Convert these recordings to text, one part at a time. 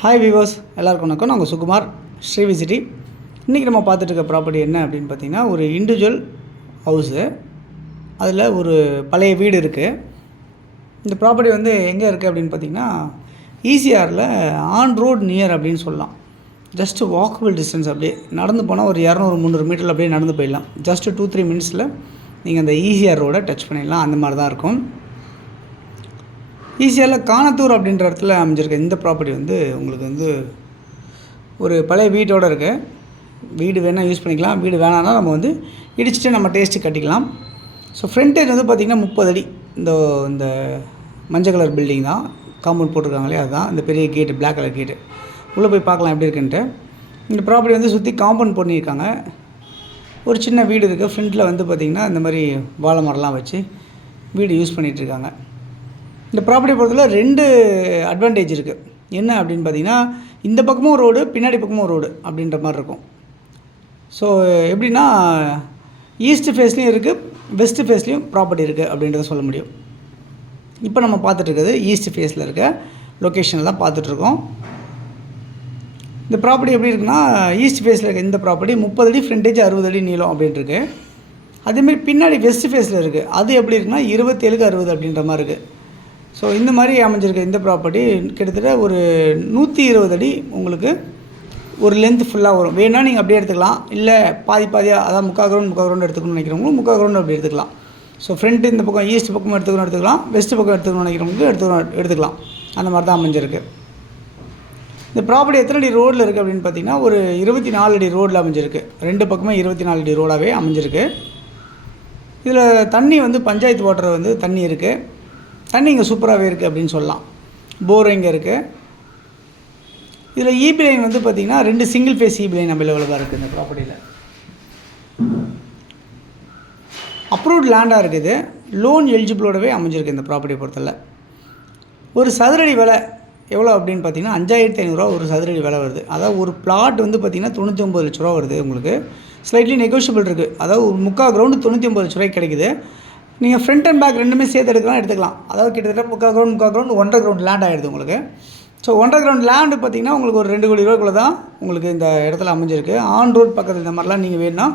Hi viewers, எல்லாருக்கும் வணக்கம். நாங்கள் சுகுமார் ஸ்ரீவிசிட்டி. இன்றைக்கி நம்ம பார்த்துட்டு இருக்க ப்ராப்பர்ட்டி என்ன அப்படின்னு பார்த்தீங்கன்னா, ஒரு இண்டிவிஜுவல் ஹவுஸு. அதில் ஒரு பழைய வீடு இருக்குது. இந்த ப்ராப்பர்ட்டி வந்து எங்கே இருக்குது அப்படின்னு பார்த்தீங்கன்னா, ECRல ஆன் ரோட் நியர் அப்படின்னு சொல்லலாம். Just walkable distance. அப்படியே நடந்து போனால் ஒரு 200-300 மீட்டரில் அப்படியே நடந்து போயிடலாம். ஜஸ்ட்டு 2-3 மினிட்ஸில் நீங்கள் அந்த ECR ரோடை டச் பண்ணிடலாம். அந்த மாதிரி தான் இருக்கும். ECRல கானத்தூர் அப்படின்ற இடத்துல அமைஞ்சிருக்கு இந்த ப்ராப்பர்ட்டி வந்து உங்களுக்கு வந்து ஒரு பழைய வீட்டோடு இருக்குது. வீடு வேணால் யூஸ் பண்ணிக்கலாம், வீடு வேணான்னா நம்ம வந்து இடிச்சுட்டு நம்ம டேஸ்ட்டு கட்டிக்கலாம். ஸோ ஃப்ரண்டேஜ் வந்து பார்த்திங்கன்னா 30 அடி. இந்த மஞ்சள் கலர் பில்டிங் தான், காம்பவுண்ட் போட்டிருக்காங்களே அதுதான் இந்த பெரிய கேட்டு, பிளாக் கலர் கேட்டு. உள்ளே போய் பார்க்கலாம் எப்படி இருக்குன்ட்டு. இந்த ப்ராப்பர்ட்டி வந்து சுற்றி காம்பவுண்ட் பண்ணியிருக்காங்க. ஒரு சின்ன வீடு இருக்குது. ஃப்ரண்ட்டில் வந்து பார்த்திங்கன்னா இந்த மாதிரி வாழை மரம்லாம் வச்சு வீடு யூஸ் பண்ணிகிட்ருக்காங்க. இந்த ப்ராப்பர்ட்டி பொறுத்தவரை 2 அட்வான்டேஜ் இருக்குது. என்ன அப்படின்னு பார்த்தீங்கன்னா, இந்த பக்கமும் ரோடு, பின்னாடி பக்கமும் ரோடு அப்படின்ற மாதிரி இருக்கும். ஸோ எப்படின்னா, ஈஸ்ட் ஃபேஸ்லேயும் இருக்குது, வெஸ்ட் ஃபேஸ்லேயும் ப்ராப்பர்ட்டி இருக்குது அப்படின்றத சொல்ல முடியும். இப்போ நம்ம பார்த்துட்ருக்கிறது ஈஸ்ட் ஃபேஸில் இருக்க லொக்கேஷனில் தான் பார்த்துட்ருக்கோம். இந்த ப்ராப்பர்ட்டி எப்படி இருக்குன்னா, ஈஸ்ட் ஃபேஸில் இருக்க இந்த ப்ராப்பர்ட்டி 30 அடி ஃப்ரண்டேஜ், 60 அடி நீளம் அப்படின்ட்டுருக்கு. அதேமாதிரி பின்னாடி வெஸ்ட் ஃபேஸில் இருக்குது. அது எப்படி இருக்குன்னா 27-60 அப்படின்ற மாதிரி இருக்குது. ஸோ இந்த மாதிரி அமைஞ்சிருக்க இந்த ப்ராப்பர்ட்டி கிட்டத்தட்ட ஒரு 120 அடி உங்களுக்கு ஒரு லென்த் ஃபுல்லாக வரும். வேணால் நீங்கள் அப்படியே எடுத்துக்கலாம், இல்லை பாதியாக அதாவது முக்கால் கிரவுண்ட் எடுத்துக்கணும்னு நினைக்கிறவங்களும் முக்கால் கிரவுண்ட் அப்படி எடுத்துக்கலாம். ஸோ ஃப்ரண்ட்டு இந்த பக்கம் ஈஸ்ட் பக்கம் எடுத்துக்கலாம், வெஸ்ட் பக்கம் எடுத்துக்கணும்னு நினைக்கிறவங்களுக்கு எடுத்துக்கலாம். அந்த மாதிரி தான் அமைஞ்சிருக்கு. இந்த ப்ராப்பர்ட்டி எத்தனை அடி ரோடில் இருக்குது அப்படின்னு பார்த்தீங்கன்னா, ஒரு 24 அடி ரோடில் அமைஞ்சிருக்கு. 2 பக்கமே 24 அடி ரோடாகவே அமைஞ்சிருக்கு. இதில் தண்ணி வந்து பஞ்சாயத்து வாட்டர் வந்து தண்ணி இருக்குது. தண்ணி இங்கே சூப்பராகவே இருக்குது அப்படின்னு சொல்லலாம். போர் இங்கே இருக்குது. இதில் ஈபி லைன் வந்து பார்த்திங்கன்னா 2 சிங்கிள் ஃபேஸ் ஈபி லைன் அவைலபிளாக இருக்குது இந்த ப்ராப்பர்ட்டியில். அப்ரூவ்ட் லேண்டாக இருக்குது. லோன் எலிஜிபிளோடவே அமைஞ்சிருக்கு இந்த ப்ராப்பர்ட்டியை பொறுத்தல. ஒரு சதுரடி விலை எவ்வளோ அப்படின்னு பார்த்தீங்கன்னா 5500 ஒரு சதுரடி விலை வருது. அதாவது ஒரு பிளாட் வந்து பார்த்திங்கன்னா 99 லட்ச ரூபா வருது. உங்களுக்கு ஸ்லைட்லி நெகோஷியபிள் இருக்குது. அதாவது ஒரு முக்கால் கிரவுண்டு 99 லட்ச ரூபாய்க்கு கிடைக்குது. நீங்கள் ஃப்ரண்ட் அண்ட் பேக் ரெண்டுமே சேர்த்து எடுத்துக்கலாம். அதாவது கிட்டத்தட்ட முக்கால் கிரவுண்ட் 1.5 கிரவுண்ட் லேண்ட் ஆகிடுது உங்களுக்கு. ஸோ 1.5 கிரவுண்ட் லேண்டு பார்த்திங்கன்னா உங்களுக்கு ஒரு 2 கோடி ரூபாய்க்குள்ளே தான் உங்களுக்கு இந்த இடத்துல அமைஞ்சிருக்கு. ஆன் ரோட் பக்கத்தில் இந்த மாதிரிலாம் நீங்கள் வேணும்னா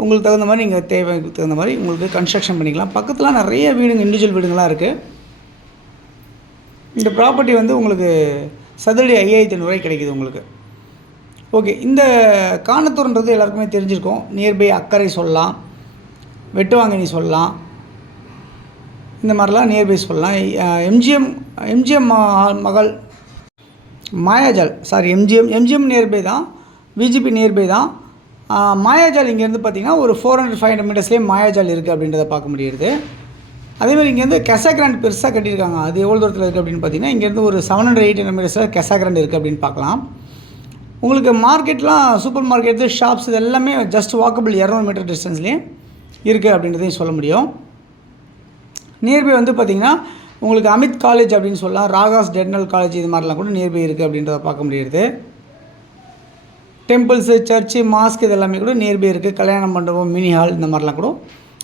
உங்களுக்கு தகுந்த மாதிரி நீங்கள் தேவைக்கு தகுந்த மாதிரி உங்களுக்கு கன்ஸ்ட்ரக்ஷன் பண்ணிக்கலாம். பக்கத்தில் நிறைய வீடுங்க, இண்டிவிஜுவல் வீடுங்களாம் இருக்குது. இந்த ப்ராப்பர்ட்டி வந்து உங்களுக்கு சதுரடி 5500 ரூபாய்க்கு கிடைக்குது உங்களுக்கு. ஓகே, இந்த கானத்தூர்ன்றது எல்லாருக்குமே தெரிஞ்சிருக்கும். நியர்பை அக்கரை சொல்லலாம், வெட்டுவாங்கனி சொல்லலாம், இந்த மாதிரிலாம் நியர்பை சொல்லலாம். எம்ஜிஎம் மகள் மாயாஜால், எம்ஜிஎம் நியர்பை தான், விஜிபி நியர்பை தான். மாயாஜால் இங்கேருந்து பார்த்திங்கன்னா ஒரு 400-500 மீட்டர்ஸ்லேயே மாயாஜால் இருக்குது அப்படின்றத பார்க்க முடியுது. அதேமாதிரி இங்கேருந்து கெசாகிராண்ட் பெருசாக கட்டியிருக்காங்க. அது எவ்வளோ தூரத்தில் இருக்குது அப்படின்னு பார்த்தீங்கன்னா, இங்கேருந்து ஒரு 700-800 மீட்டர்ஸில் கெசாகிராண்ட் இருக்குது அப்படின்னு பார்க்கலாம். உங்களுக்கு மார்க்கெட்லாம், சூப்பர் மார்க்கெட்டு, ஷாப்ஸ் இது எல்லாமே ஜஸ்ட் வாக்கபிள் 200 மீட்டர் டிஸ்டன்ஸ்லேயே இருக்குது அப்படின்றதையும் சொல்ல முடியும். நியர்பை வந்து பார்த்திங்கன்னா உங்களுக்கு அமித் காலேஜ் அப்படின்னு சொல்லலாம், ராகாஸ் டென்டல் காலேஜ் இது மாதிரிலாம் கூட நியர்பை இருக்குது அப்படின்றத பார்க்க முடியுது. டெம்பிள்ஸு, சர்ச்சு, மாஸ்க் இது எல்லாமே கூட நியர்பை இருக்குது. கல்யாண மண்டபம், மினி ஹால் இந்த மாதிரிலாம் கூட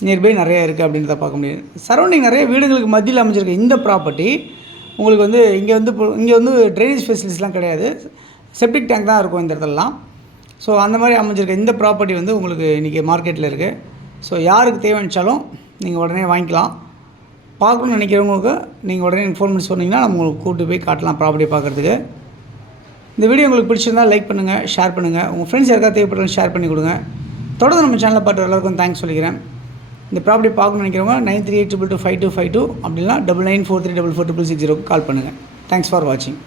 நியர்பை நிறையா இருக்குது அப்படின்றத பார்க்க முடியுது. சரௌண்டிங் நிறைய வீடுங்களுக்கு மத்தியில் அமைஞ்சிருக்கு இந்த ப்ராப்பர்ட்டி. உங்களுக்கு வந்து இங்கே வந்து ட்ரைனேஜ் ஃபெசிலிட்டிஸ்லாம் கிடையாது. செப்டிக் டேங்க் தான் இருக்கும் இந்த இடத்துலலாம். ஸோ அந்த மாதிரி அமைஞ்சிருக்க இந்த ப்ராப்பர்ட்டி வந்து உங்களுக்கு இன்றைக்கி மார்க்கெட்டில் இருக்குது. ஸோ யாருக்கு தேவைச்சாலும் நீங்கள் உடனே வாங்கிக்கலாம். பார்க்கணுன்னு நினைக்கிறவங்களுக்கு நீங்கள் உடனே ஃபோன் பண்ணி சொன்னீங்கன்னா நம்ம உங்களுக்கு கூப்பிட்டு போய் காட்டலாம் ப்ராப்பர்ட்டி பார்க்குறதுக்கு. இந்த வீடியோ உங்களுக்கு பிடிச்சிருந்தால் லைக் பண்ணுங்கள், ஷேர் பண்ணுங்கள். உங்கள் ஃப்ரெண்ட்ஸ் யாருக்காவது தேவைப்பட்டாலும் ஷேர் பண்ணி கொடுங்க. தொடர்ந்து நம்ம சேனலில் பார்த்து எல்லாருக்கும் தேங்க்ஸ் சொல்லிக்கிறேன். இந்த ப்ராப்பர்ட்டி பார்க்கணுன்னு நினைக்கிறவங்க 9382225252 அப்படின்னா 9943446660 கால் பண்ணுங்கள். தேங்க்ஸ் ஃபார் வாட்சிங்.